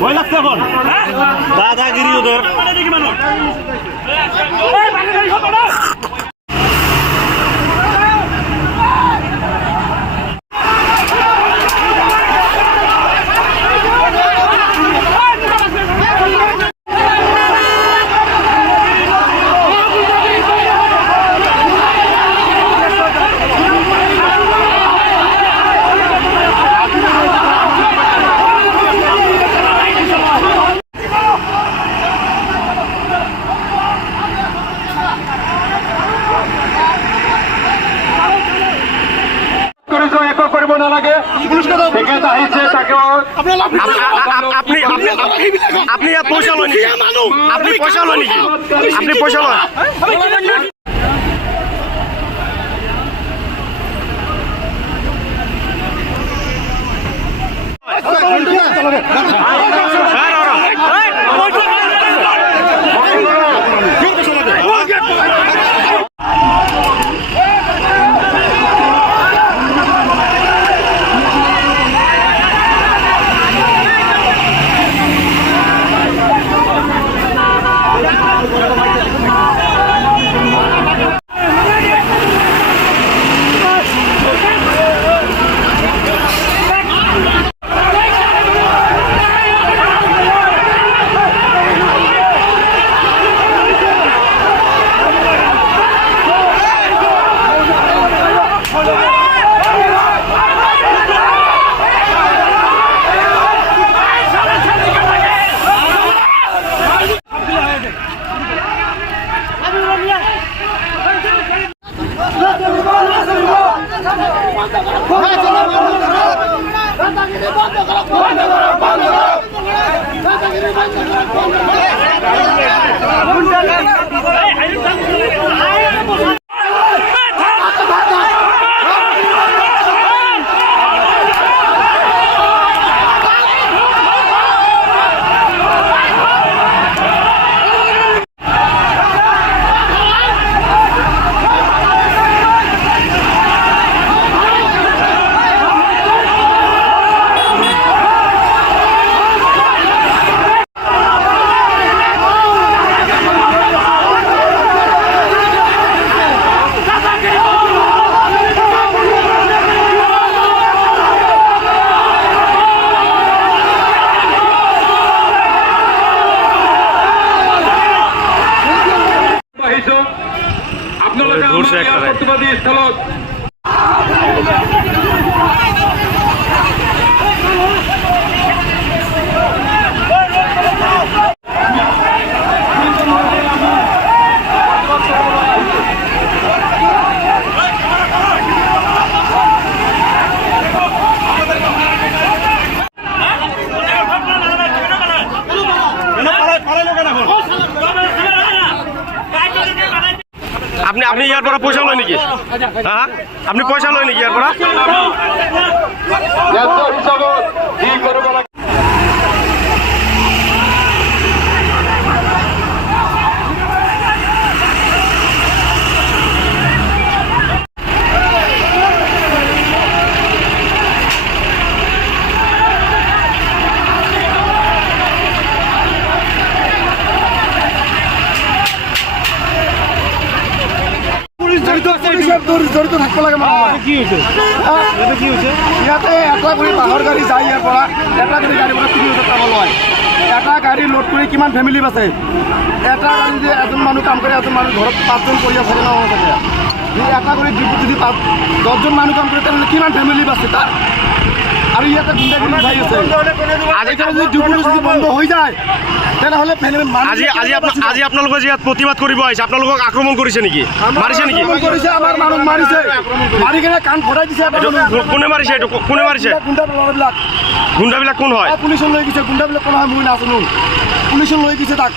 ভয় লাগছে এখন দাদাগিরি ওদের আপনি পয়সা লন আপনি পয়সা লন আপনি পয়সা লন আপনি ইয়ার পর পয়সা লয় নাকি হ্যাঁ আপনি পয়সা লয় নাকি ইয়ার পর জড়িত থাকতে লাগে কি হয়েছে কি হয়েছে ইয়াতে এটা করে বাহর গাড়ি যায় ইয়ার পৰা এটা গাড়ি গাড়ি পৰা 30,000 টাকা লয় এটা গাড়ি লোড করে কিমান ফ্যামিলি আছে এটা গাড়ি যে এজন মানুষ কাম করে এজন মানুষ ঘৰত 5জন পৰিয়া থাকে না থাকে এটা করে যদি 10জন মানুষ কাম করে তাহলে কিমান ফ্যামিলি আছে তার আৰু ইয়াতে গুণ্ডাগিৰি উঠাই আছে। আজি এখানে যদি ডিপুটো যদি বন্ধ হৈ যায় তেনেহ'লে আজি আপোনালোকে যে ইয়াত প্ৰতিবাদ কৰিব আহিছে আপোনালোকক আক্ৰমণ কৰিছে নেকি মাৰিছে নেকি আক্ৰমণ কৰিছে, আমাৰ মানুহ মাৰিছে, মাৰি কিনে কাণ ফটাই দিছে। কোনে মাৰিছে এইটো কোনে মাৰিছে গুণ্ডা ল'ৰাবিলাক গুণ্ডাবিলাক কোন হয় পুলিচত লৈ গৈছে, গুণ্ডাবিলাক কোন হয় মই নাজানো, পুলিচত লৈ গৈছে তাক।